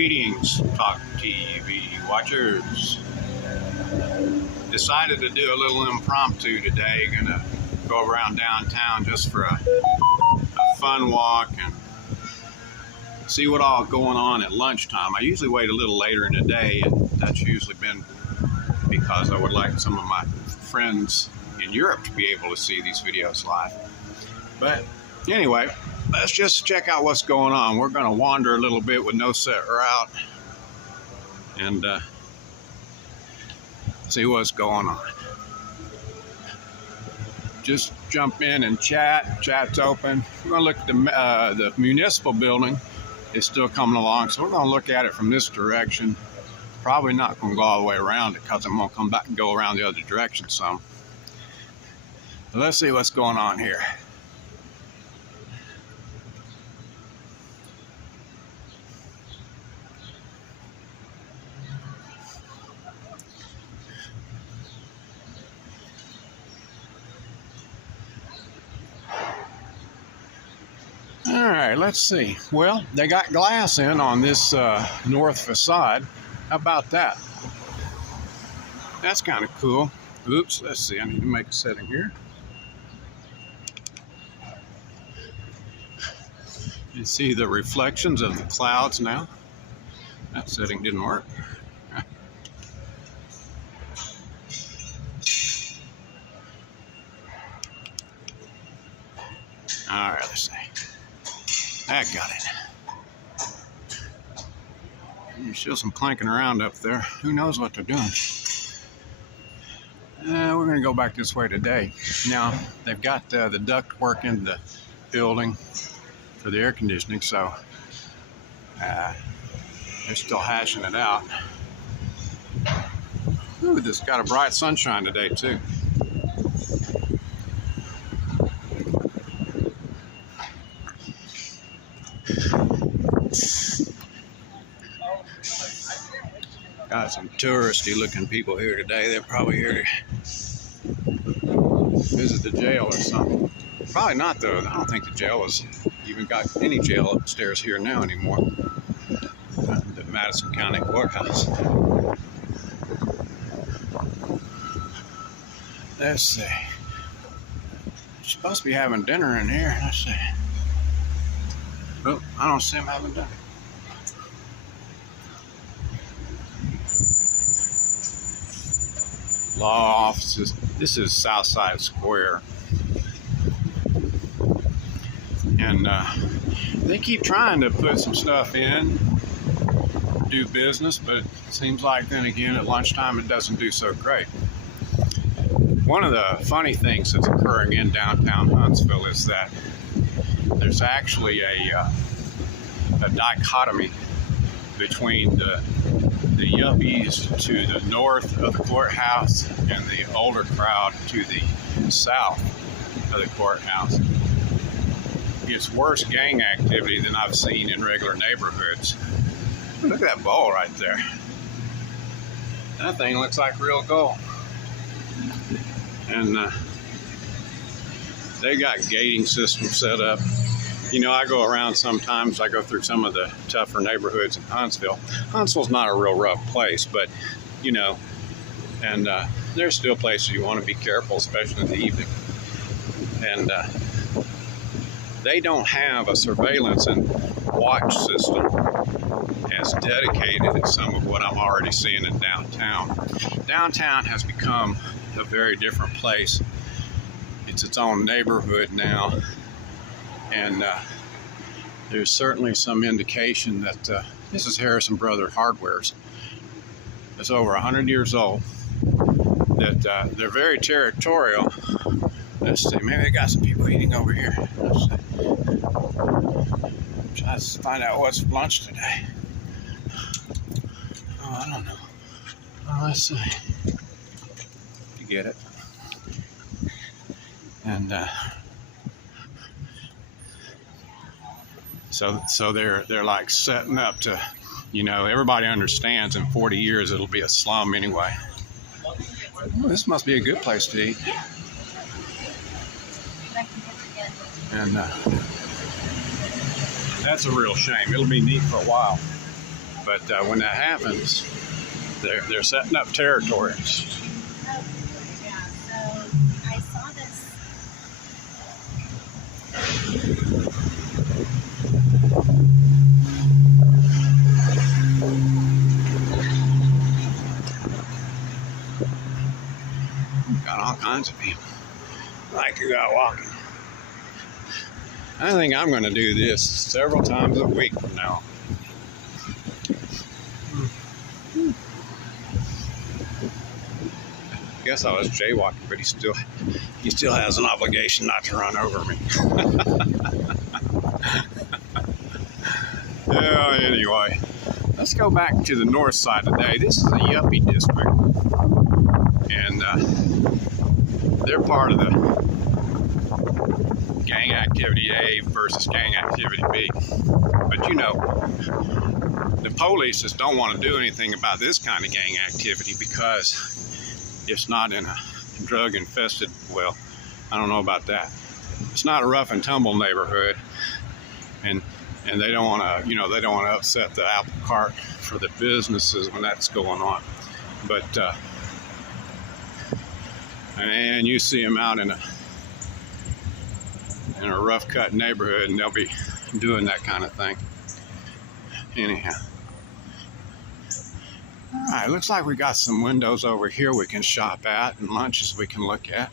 Greetings, Talk TV watchers. Decided to do a little impromptu today. Gonna go around downtown just for a fun walk and see what all going on at lunchtime. I usually wait a little later in the day, and that's usually been because I would like some of my friends in Europe to be able to see these videos live. But anyway, let's just check out what's going on. We're going to wander a little bit with no set route and see what's going on. Just jump in and chat. Chat's open. We're going to look at the municipal building. It's still coming along, so we're going to look at it from this direction. Probably not going to go all the way around it because I'm going to come back and go around the other direction some. So let's see what's going on here. All right, let's see. Well, they got glass in on this north facade. How about that? That's kind of cool. Oops, let's see. I need to make a setting here. You see the reflections of the clouds now. That setting didn't work. All right, let's see. I got it. There's still some clanking around up there. Who knows what they're doing? We're going to go back this way today. Now, they've got the duct work in the building for the air conditioning, so they're still hashing it out. Ooh, this got a bright sunshine today, too. Got some touristy looking people here today. They're probably here to visit the jail or something. Probably not though. I don't think the jail has even got any jail upstairs here now anymore. The Madison County Courthouse. Let's see. They're supposed to be having dinner in here. Let's see. Oh, I don't see them having dinner. Law offices. This is Southside Square, and they keep trying to put some stuff in, do business, but it seems like then again at lunchtime it doesn't do so great. One of the funny things that's occurring in downtown Huntsville is that there's actually a dichotomy between the yuppies to the north of the courthouse and the older crowd to the south of the courthouse. It's worse gang activity than I've seen in regular neighborhoods. Look at that bowl right there. That thing looks like real gold. And they got gating systems set up. You know, I go around sometimes, I go through some of the tougher neighborhoods in Huntsville. Huntsville's not a real rough place, but, you know, and there's still places you want to be careful, especially in the evening. And they don't have a surveillance and watch system as dedicated as some of what I'm already seeing in downtown. Downtown has become a very different place. It's its own neighborhood now. And there's certainly some indication that this is Harrison Brother Hardware's. It's over 100 years old. That they're very territorial. Let's see, maybe they got some people eating over here. Let's see. Try to find out what's for lunch today. Oh, I don't know. Oh, let's see. You get it. And So they're like setting up to, you know, everybody understands in 40 years it'll be a slum anyway. Well, this must be a good place to eat. And that's a real shame. It'll be neat for a while, But when that happens, they're setting up territories. Oh, yeah. So I saw this. Got all kinds of people like to go out walking. I think I'm going to do this several times a week from now. I guess I was jaywalking, but he still has an obligation not to run over me. Yeah, anyway, let's go back to the north side today. This is a yuppie district, and they're part of the gang activity A versus gang activity B. But you know, the police just don't want to do anything about this kind of gang activity because it's not in a drug infested, well, I don't know about that. It's not a rough and tumble neighborhood, and they don't want to, they don't want to upset the apple cart for the businesses when that's going on. But and you see them out in a rough cut neighborhood, and they'll be doing that kind of thing. Anyhow. All right, looks like we got some windows over here we can shop at and lunches we can look at.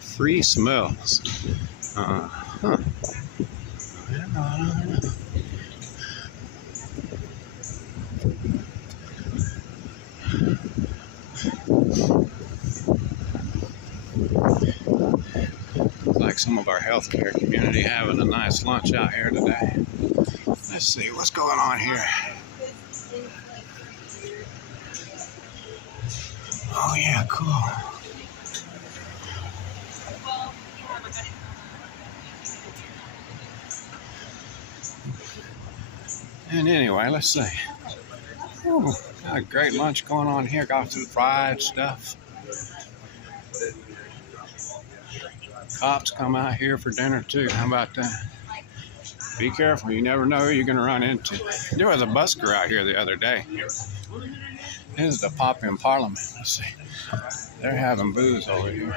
Free smells. Huh. Like some of our healthcare community having a nice lunch out here today. Let's see what's going on here. Oh yeah, cool. And anyway, let's see. Ooh, got a great lunch going on here. Got some fried stuff. Cops come out here for dinner too. How about that? Be careful. You never know who you're going to run into. There was a busker out here the other day. This is the pop-in parliament. Let's see. They're having booze over here.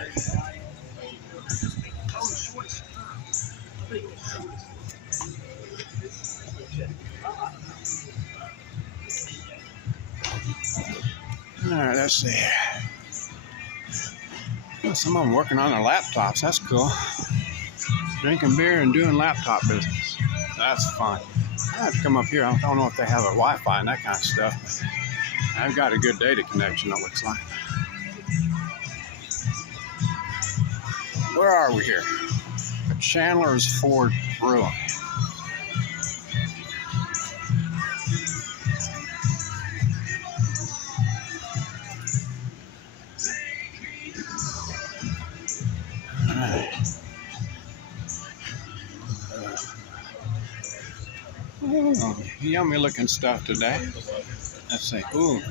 All right, let's see. Some of them working on their laptops. That's cool. Drinking beer and doing laptop business. That's fun. I have to come up here. I don't know if they have a Wi-Fi and that kind of stuff, but I've got a good data connection, it looks like. Where are we here? Chandler's Ford Brewing. Ooh, yummy looking stuff today. Let's see. Ooh,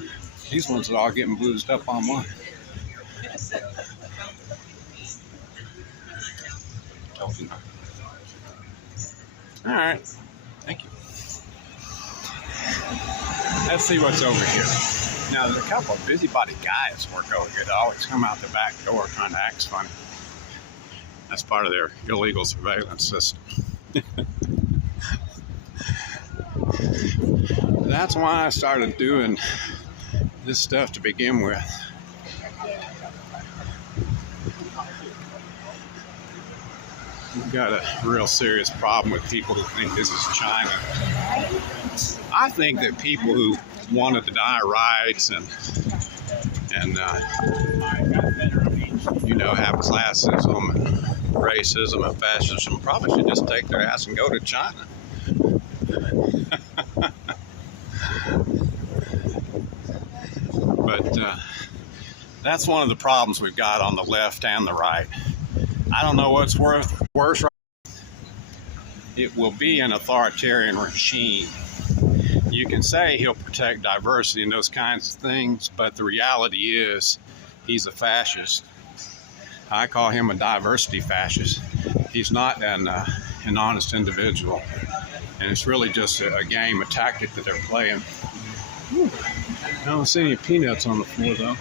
these ones are all getting boozed up on one. All right. Thank you. Let's see what's over here. Now, there's a couple of busybody guys work over here that always come out the back door trying to act funny. That's part of their illegal surveillance system. That's why I started doing this stuff to begin with. We've got a real serious problem with people who think this is China. I think that people who want to deny rights and have classism and racism and fascism probably should just take their ass and go to China. But that's one of the problems we've got on the left and the right. I don't know what's worse. It will be an authoritarian regime. you can say he'll protect diversity and those kinds of things, but the reality is he's a fascist. I call him a diversity fascist. He's not an honest individual, and it's really just a game, a tactic that they're playing. Whew. I don't see any peanuts on the floor though.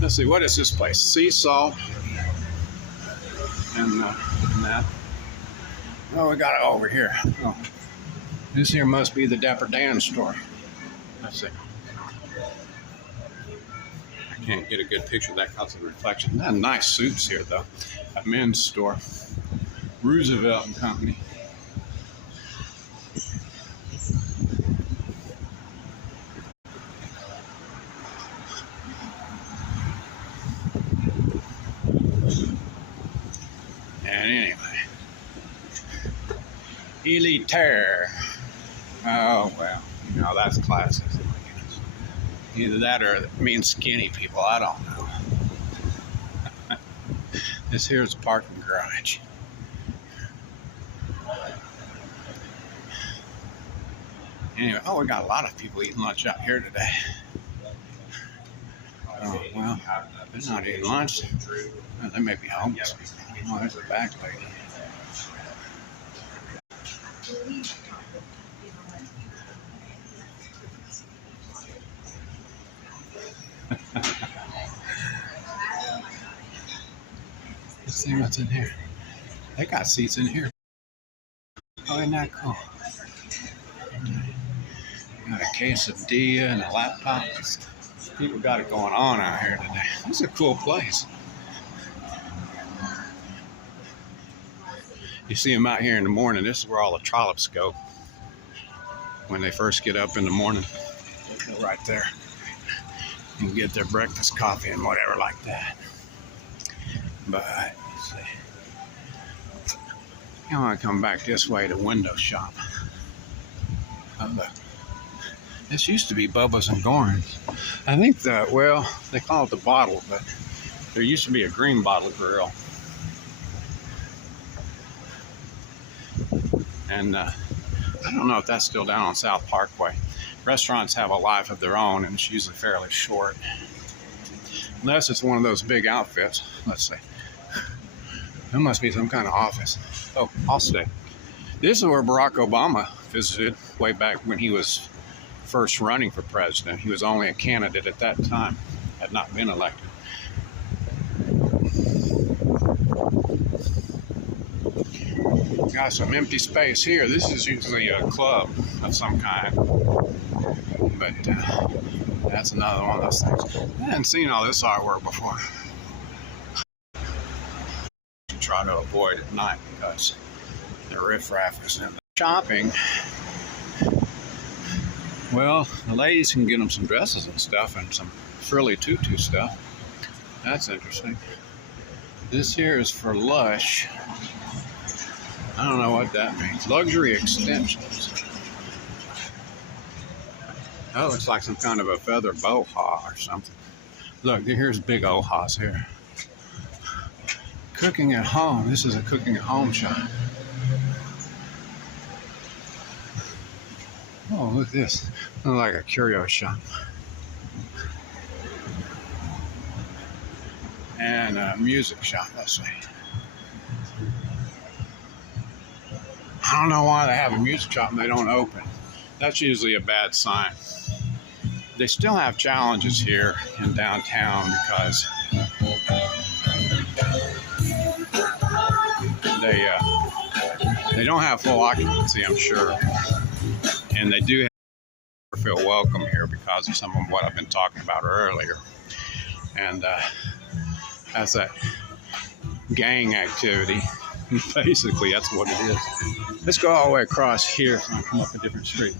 Let's see, what is this place? Sea salt and that. Oh, we got it over here. Oh, this here must be the Dapper Dan store. Let's see. I can't get a good picture of that because of the reflection. Not nice suits here though. A men's store. Roosevelt and Company. And anyway, Elitaire. Oh well, you know that's classic. Either that or it means skinny people. I don't know. This here is a parking garage. Anyway, oh, we got a lot of people eating lunch out here today. Oh well, they're not eating lunch. Well, they may be homeless. Oh, there's a back lady. Let's see what's in here. They got seats in here. Oh, isn't that cool? Got a quesadilla and a laptop. People got it going on out here today. This is a cool place. You see them out here in the morning. This is where all the trollops go when they first get up in the morning. They go right there and get their breakfast, coffee, and whatever like that. But let's see. I want to come back this way to window shop. Oh, look. This used to be Bubba's and Gorn's. I think that, well, they call it the bottle, but there used to be a green bottle grill. And I don't know if that's still down on South Parkway. Restaurants have a life of their own, and it's usually fairly short. Unless it's one of those big outfits. Let's see. There must be some kind of office. Oh, I'll stay. This is where Barack Obama visited way back when he was first running for president. He was only a candidate at that time, had not been elected. Got some empty space here. This is usually a club of some kind, but that's another one of those things. I hadn't seen all this artwork before. Try to avoid at night because the riffraff is in the shopping. Well, the ladies can get them some dresses and stuff and some frilly tutu stuff. That's interesting. This here is for Lush. I don't know what that means. Luxury extensions. That looks like some kind of a feather boha or something. Look, here's big ohas here. Cooking at home. This is a cooking at home shop. Oh, look at this. Looks like a curio shop. And a music shop, let's see. I don't know why they have a music shop and they don't open. That's usually a bad sign. They still have challenges here in downtown because they don't have full occupancy, I'm sure. And they do feel welcome here because of some of what I've been talking about earlier. And that's that gang activity. Basically, that's what it is. Let's go all the way across here and come up a different street.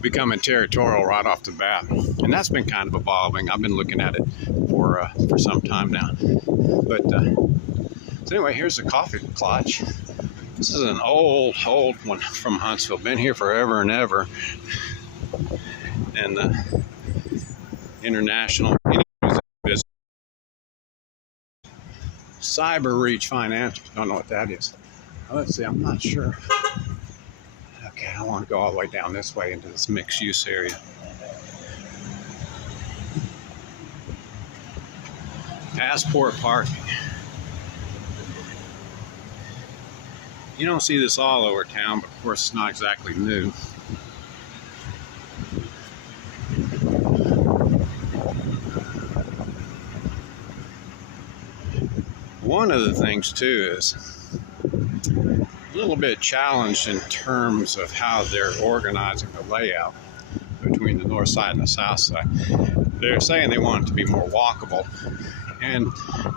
Becoming territorial right off the bat. And that's been kind of evolving. I've been looking at it for some time now. But so anyway, here's the coffee clutch. This is an old one from Huntsville. Been here forever and ever. And the international business. Cyber Reach Financial. Don't know what that is. Let's see, I'm not sure. Okay, I want to go all the way down this way into this mixed use area. Passport parking. You don't see this all over town, but of course it's not exactly new. One of the things too is a little bit challenged in terms of how they're organizing the layout between the north side and the south side. They're saying they want it to be more walkable, and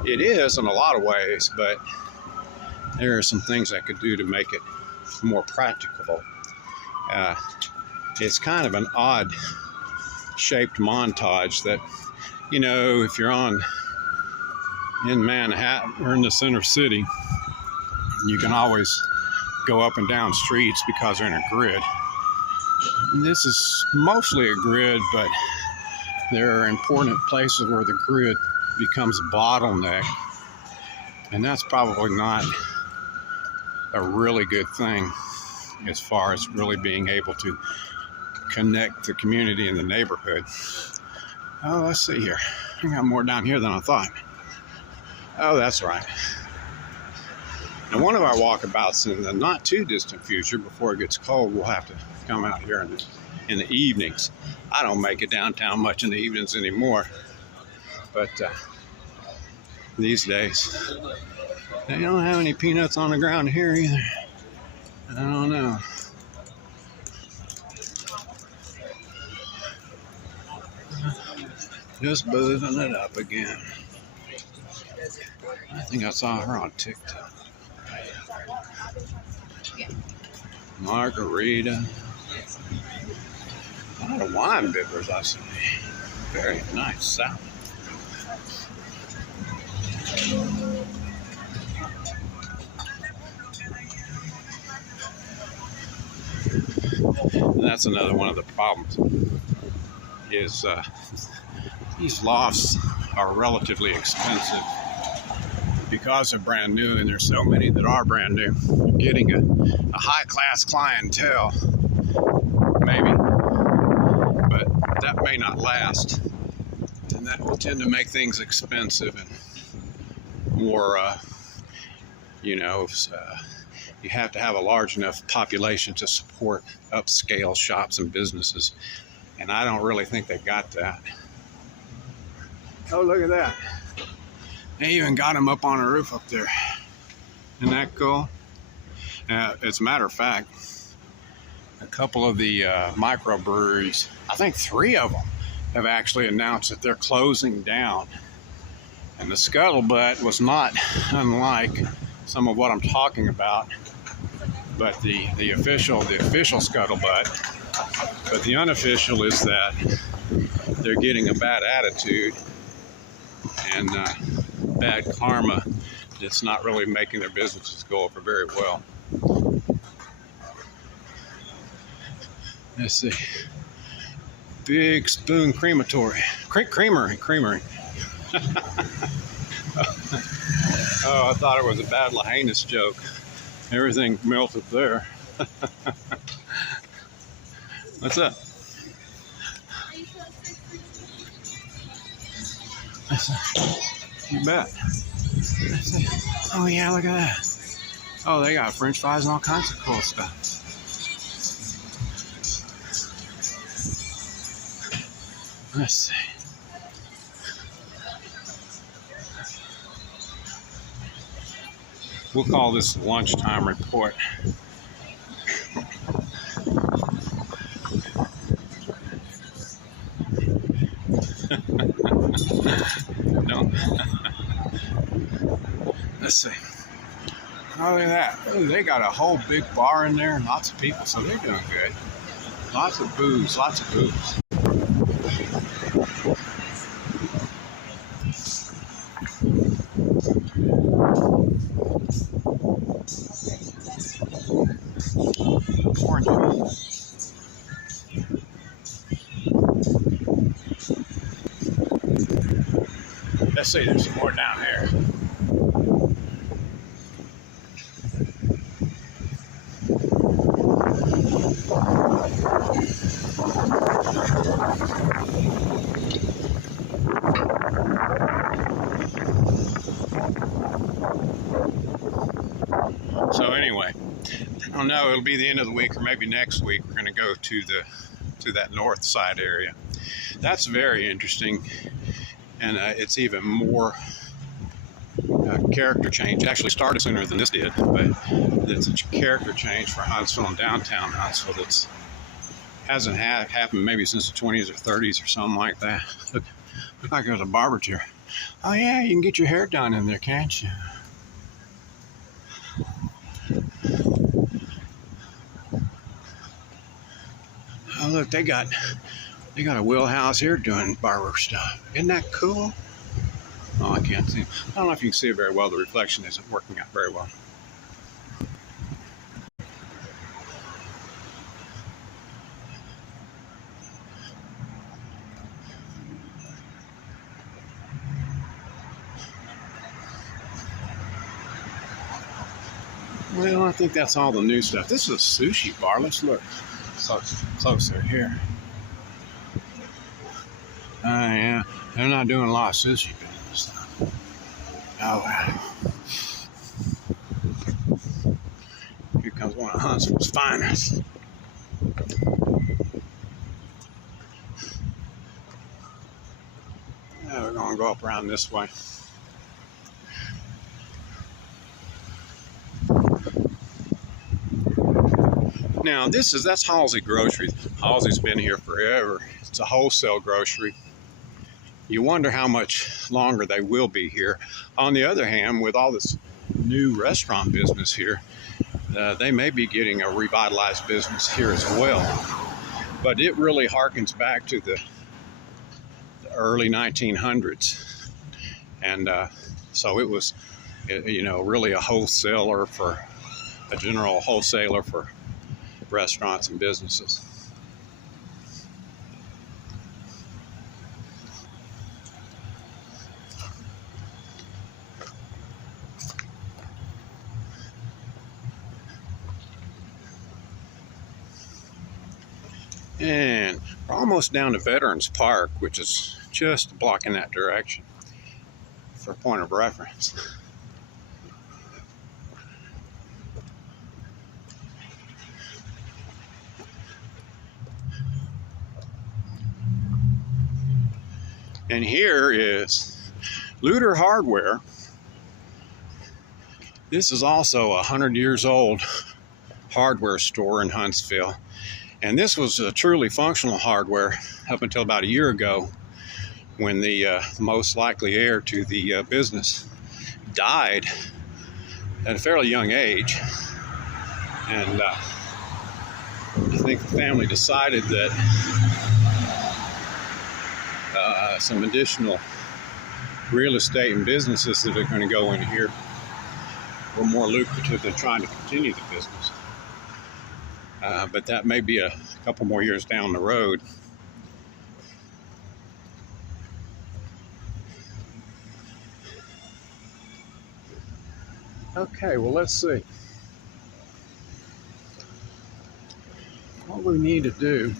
it is in a lot of ways, but there are some things I could do to make it more practicable. It's kind of an odd shaped montage that, you know, if you're in Manhattan or in the center city, you can always go up and down streets because they're in a grid. And this is mostly a grid, but there are important places where the grid becomes a bottleneck, and that's probably not a really good thing as far as really being able to connect the community and the neighborhood. Oh, let's see here. I got more down here than I thought. Oh, that's right. And one of our walkabouts in the not too distant future, before it gets cold, we'll have to come out here in the evenings. I don't make it downtown much in the evenings anymore, but these days, they don't have any peanuts on the ground here either. I don't know. Just boozing it up again. I think I saw her on TikTok. Margarita. A lot of wine bibbers, I see. Very nice salad. And that's another one of the problems is these lofts are relatively expensive because they're brand new, and there's so many that are brand new. You're getting a high-class clientele, maybe, but that may not last, and that will tend to make things expensive and more, you have to have a large enough population to support upscale shops and businesses, and I don't really think they got that. Oh, look at that. They even got them up on a roof up there. Isn't that cool? As a matter of fact, a couple of the microbreweries, I think 3 of them, have actually announced that they're closing down. And the scuttlebutt was not unlike some of what I'm talking about, but the official scuttlebutt. But the unofficial is that they're getting a bad attitude and bad karma that's not really making their businesses go over very well. Let's see. Big Spoon Creamery. Oh, I thought it was a bad Lahanis joke. Everything melted there. What's up? You bet. Oh yeah, look at that. Oh, they got French fries and all kinds of cool stuff. Let's see. We'll call this the lunchtime report. No. Let's see. Oh, look at that. Ooh, they got a whole big bar in there and lots of people, so they're doing good. Lots of booze, lots of booze. Let's see, there's some more down here. don't know. It'll be the end of the week or maybe next week. We're going to go to that north side area. That's very interesting, and it's even more character change. It actually started sooner than this did, but it's a character change for Huntsville and downtown Huntsville that's hasn't happened maybe since the 20s or 30s or something like that. Look like there's a barber chair. Oh yeah, you can get your hair done in there, can't you? Oh look, they got a wheelhouse here doing barber stuff. Isn't that cool? Oh, I can't see. I don't know if you can see it very well. The reflection isn't working out very well. Well, I think that's all the new stuff. This is a sushi bar. Let's look closer here. Yeah, they're not doing a lot of sushi business. Oh, wow. Here comes one of Huntsville's finest. Now we're going to go up around this way. Now that's Halsey Grocery. Halsey's been here forever. It's a wholesale grocery. You wonder how much longer they will be here. On the other hand, with all this new restaurant business here, they may be getting a revitalized business here as well. But it really harkens back to the early 1900s. And so it was, really a general wholesaler for restaurants and businesses. And we're almost down to Veterans Park, which is just a block in that direction for a point of reference. And here is Luter Hardware. This is also a 100 years old hardware store in Huntsville. And this was a truly functional hardware up until about a year ago, when the most likely heir to the business died at a fairly young age. And I think the family decided that some additional real estate and businesses that are going to go in here were more lucrative than trying to continue the business. But that may be a couple more years down the road. Okay, well, let's see. What we need to do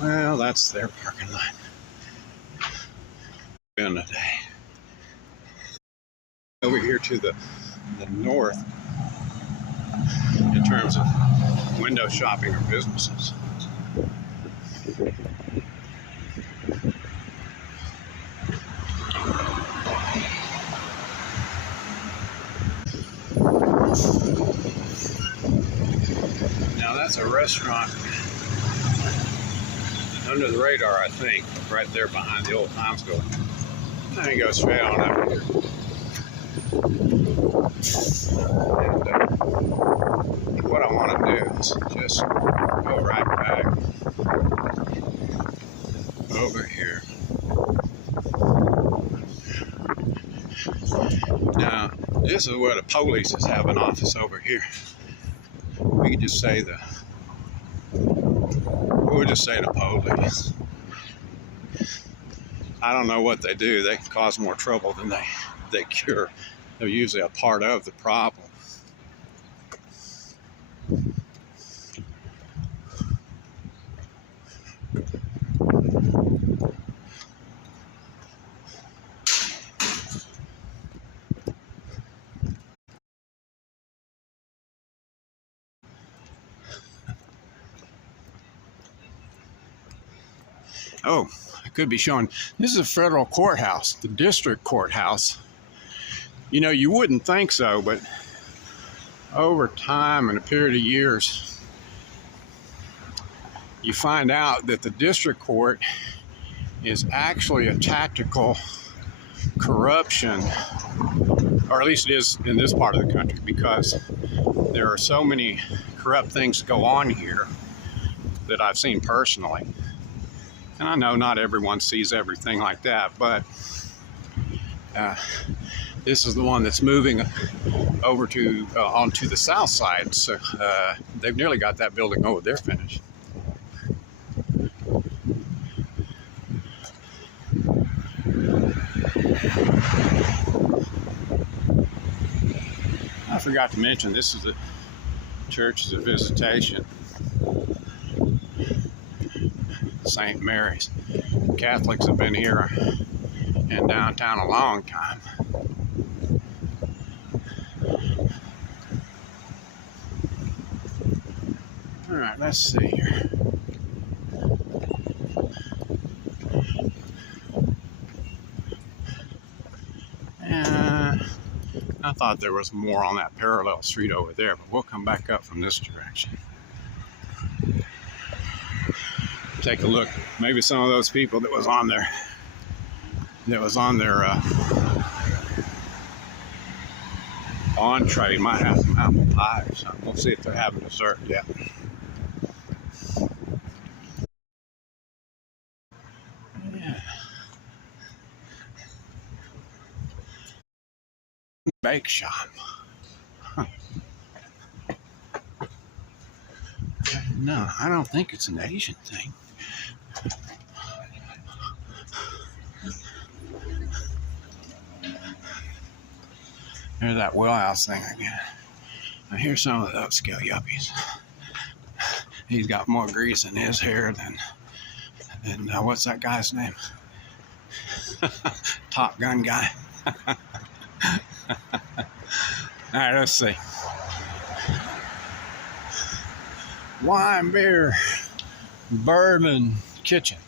well, that's their parking lot. In the day. Over here to the north in terms of window shopping or businesses. Now that's a restaurant under the radar, I think, right there behind the old Times building. Now you go straight on up here. And what I want to do is just go right back over here. Now, this is where the police have an office over here. We could just say we'll just say the police. I don't know what they do. They can cause more trouble than they cure. They're usually a part of the problem. Oh, I could be showing. This is a federal courthouse, the district courthouse. You know, you wouldn't think so, but over time and a period of years, you find out that the district court is actually a tactical corruption, or at least it is in this part of the country, because there are so many corrupt things that go on here that I've seen personally. And I know not everyone sees everything like that, but this is the one that's moving over to onto the south side. So they've nearly got that building over there finished. I forgot to mention, this is the Church of Visitation, St. Mary's. Catholics have been here in downtown a long time. All right, let's see here. I thought there was more on that parallel street over there, but we'll come back up from this direction. Take a look. Maybe some of those people that was on their entree might have some apple pie or something. We'll see if they're having dessert yet. Yeah. Bake shop. Huh. No, I don't think it's an Asian thing. There's that wheelhouse thing again. Now here's some of the upscale yuppies. He's got more grease in his hair than what's that guy's name? Top Gun guy. All right, let's see. Wine, beer, bourbon, kitchen.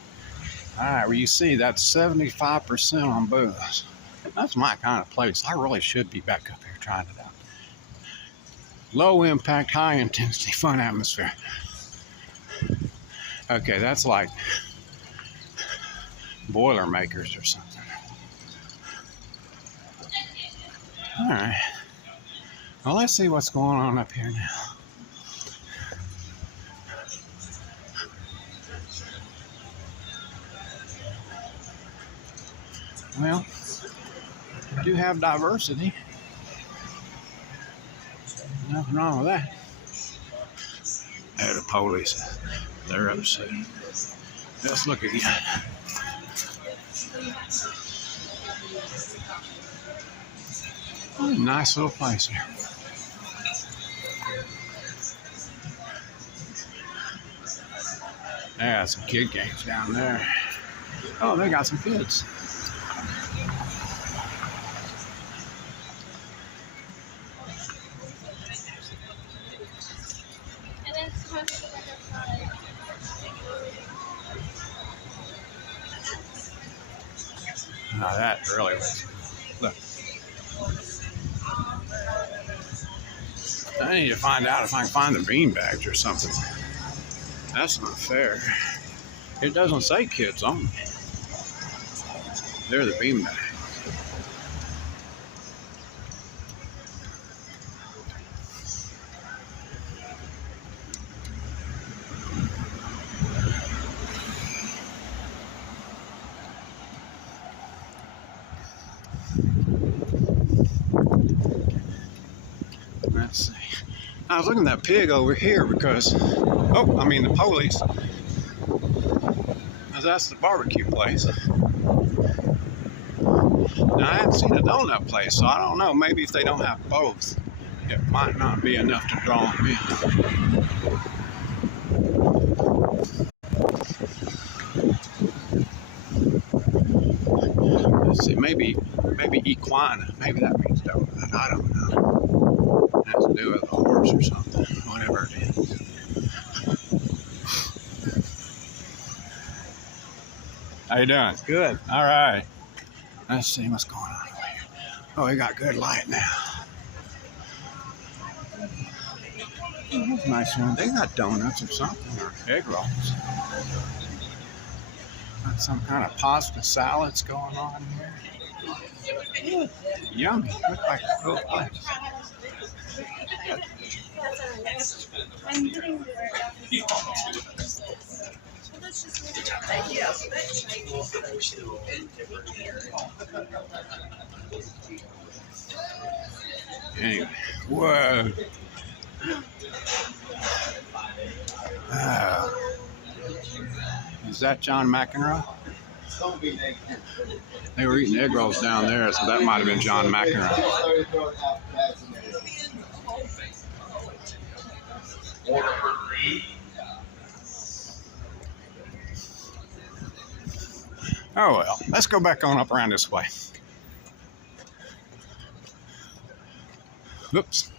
All right, well, you see that's 75% on booze. That's my kind of place. I really should be back up here trying it out. Low impact, high intensity, fun atmosphere. Okay, that's like Boilermakers or something. All right. Well, let's see what's going on up here now. Well, we do have diversity. Nothing wrong with that. There, the police. They're upset. Let's look again. Oh, nice little place here. Yeah, some kid games down there. Oh, they got some kids. Now that really was. Look. I need to find out if I can find the bean bags or something. That's not fair. It doesn't say kids on them. They're the bean bags. Let's see. I was looking at that pig over here because, the police. Because that's the barbecue place. Now, I haven't seen a donut place, so I don't know. Maybe if they don't have both, it might not be enough to draw them in. Let's see, maybe equine. Maybe that means donut. I don't know. It has to do with a horse or something, whatever it is. How you doing? Good. All right. Let's see what's going on over here. Oh, we got good light now. Oh, that's a nice one. They got donuts or something, or egg rolls. Got some kind of pasta salads going on here. Yummy. Looks like a cool place. Anyway, whoa. Is that John McEnroe? They were eating egg rolls down there, so that might have been John McEnroe. Oh well, let's go back on up around this way. Oops.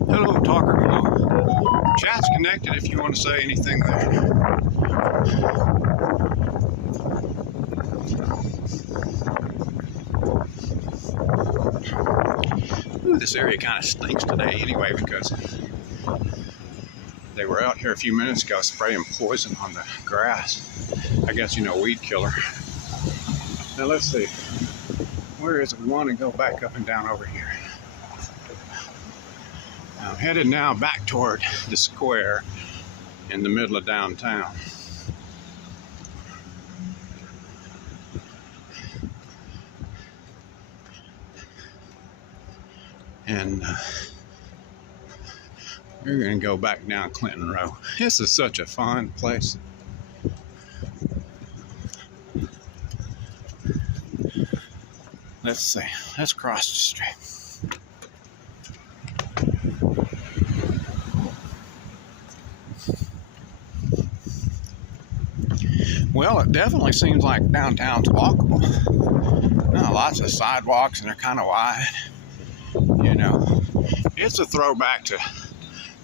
Hello, talker below. Chat's connected if you want to say anything there. Ooh, this area kind of stinks today anyway because they were out here a few minutes ago spraying poison on the grass. I guess, you know, weed killer. Now let's see. Where is it? We want to go back up and down over here. I'm headed now back toward the square in the middle of downtown. And we're going to go back down Clinton Road. This is such a fun place. Let's see. Let's cross the street. Well, it definitely seems like downtown's walkable. Now, lots of sidewalks and they're kind of wide. You know, it's a throwback to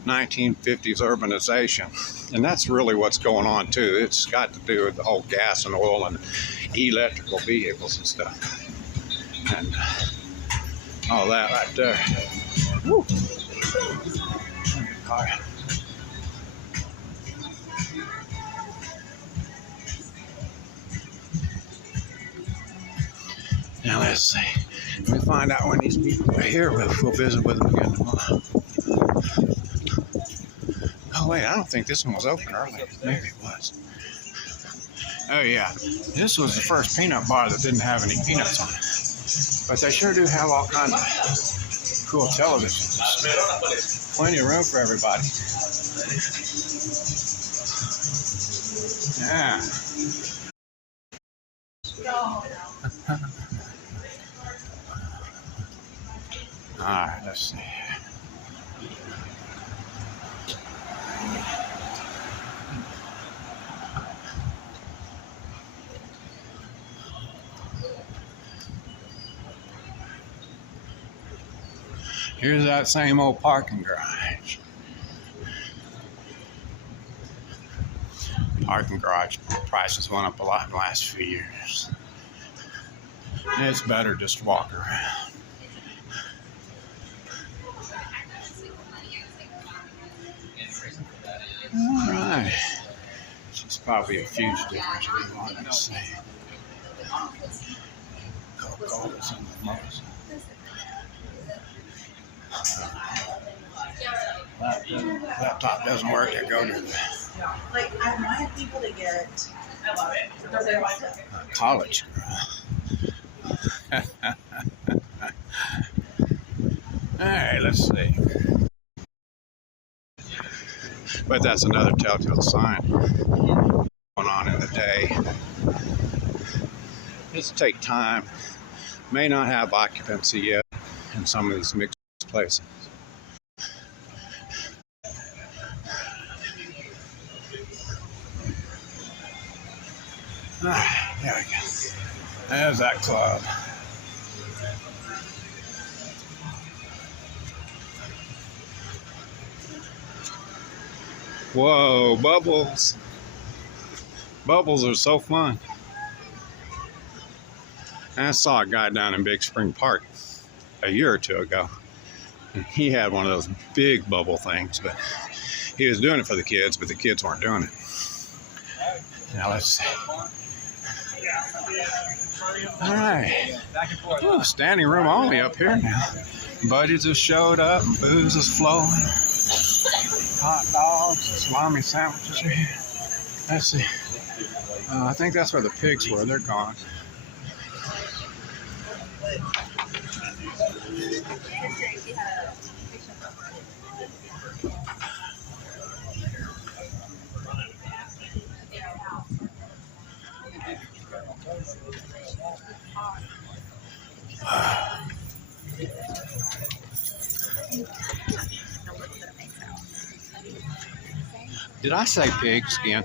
1950s urbanization. And that's really what's going on too. It's got to do with the whole gas and oil and electrical vehicles and stuff. And all that right there. Woo. Now let's see. Let me find out when these people are here. We'll visit with them again tomorrow. Oh wait, I don't think this one was open earlier. Maybe it was. Oh yeah, this was the first peanut bar that didn't have any peanuts on it. But they sure do have all kinds of cool televisions. Plenty of room for everybody. Yeah. All right, let's see. Here's that same old parking garage. Parking garage prices went up a lot in the last few years. And it's better just to walk around. All right. She's probably a fugitive, which we wanted to see. Coca-Cola's in the most. Laptop doesn't work. I go to the I want people to get. I love it. College girl. All right, let's see. But that's another telltale sign going on in the day. Just take time. May not have occupancy yet in some of these mixed places. All right, there we go. There's that club. Whoa, bubbles. Bubbles are so fun. And I saw a guy down in Big Spring Park a year or two ago. And he had one of those big bubble things, but he was doing it for the kids, but the kids weren't doing it. Now let's see. All right. Ooh, standing room only up here now. Buddies have showed up, and booze is flowing. Hot dogs, salami sandwiches are here. Let's see. I think that's where the pigs were. They're gone. Did I say pigs again?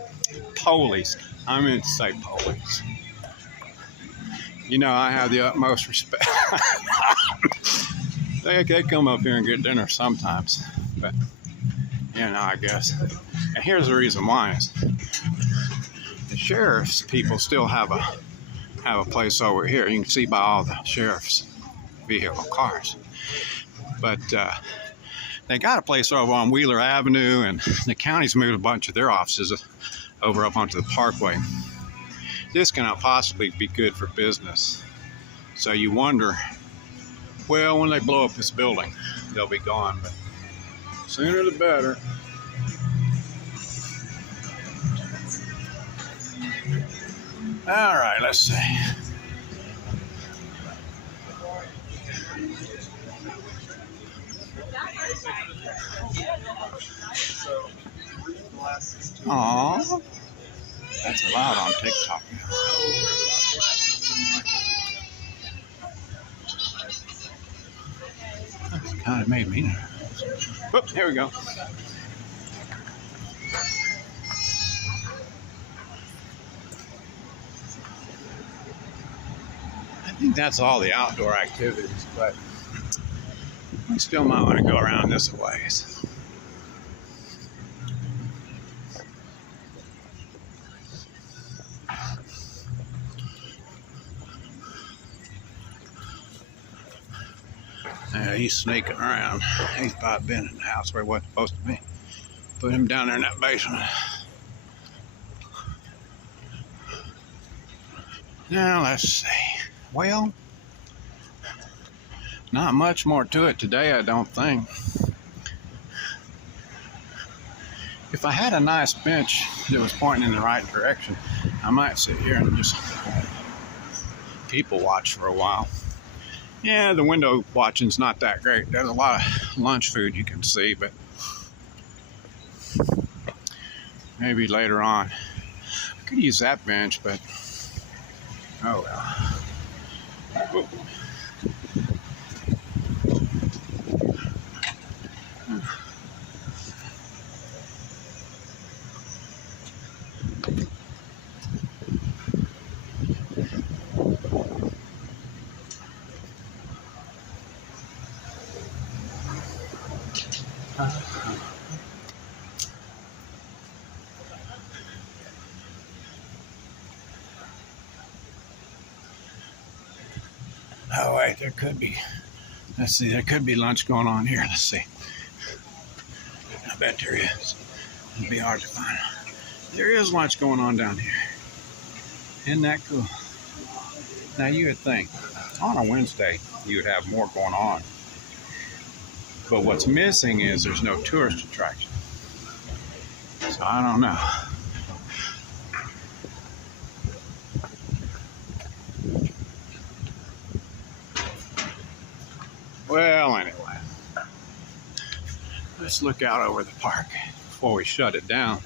Polies. I meant to say polies. You know, I have the utmost respect. They come up here and get dinner sometimes, but you know, I guess. And here's the reason why: is the sheriff's people still have a place over here. You can see by all the sheriff's vehicle cars, but they got a place over on Wheeler Avenue, and the county's moved a bunch of their offices over up onto the Parkway. This cannot possibly be good for business. So you wonder, well, when they blow up this building, they'll be gone, but sooner the better. All right, let's see. Aww, that's allowed on TikTok now. That kind of made me nervous. Oh, here we go. I think that's all the outdoor activities, but we still might want to go around this ways. He's sneaking around. He's probably been in the house where he wasn't supposed to be. Put him down there in that basement. Now let's see. Well, not much more to it today, I don't think. If I had a nice bench that was pointing in the right direction, I might sit here and just people watch for a while. Yeah, the window watching's not that great. There's a lot of lunch food you can see, but maybe later on. I could use that bench, but oh well. Whoa. Oh wait, there could be. Let's see, there could be lunch going on here. Let's see. I bet there is. It'd be hard to find. There is lunch going on down here. Isn't that cool? Now you would think on a Wednesday you would have more going on. But what's missing is there's no tourist attraction. So I don't know. Well, anyway, let's look out over the park before we shut it down.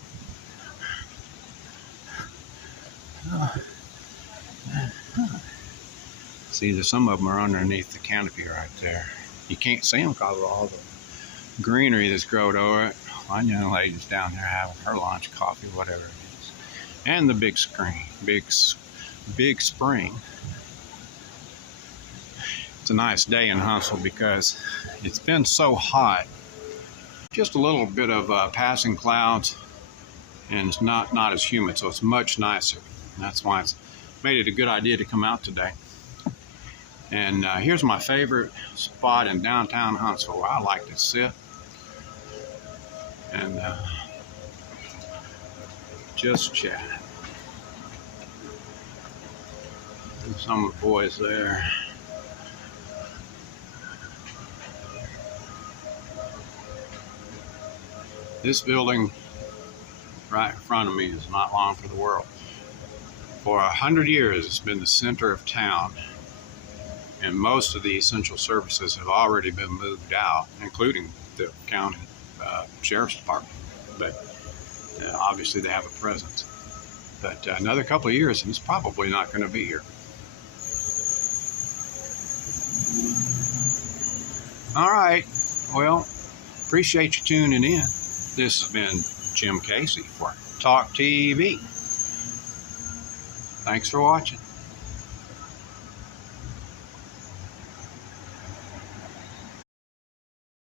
See, some of them are underneath the canopy right there. You can't see them because of all the greenery that's growed over it. One young lady's down there having her lunch, coffee, whatever it is. And the big screen, big spring. It's a nice day in Huntsville because it's been so hot. Just a little bit of passing clouds and it's not as humid, so it's much nicer. And that's why it's made it a good idea to come out today. And here's my favorite spot in downtown Huntsville where I like to sit and just chat. And some of the boys there. This building right in front of me is not long for the world. For 100 years, it's been the center of town, and most of the essential services have already been moved out, including the county sheriff's department. But obviously they have a presence. But another couple of years, and it's probably not going to be here. All right. Well, appreciate you tuning in. This has been Jim Casey for Talk TV. Thanks for watching.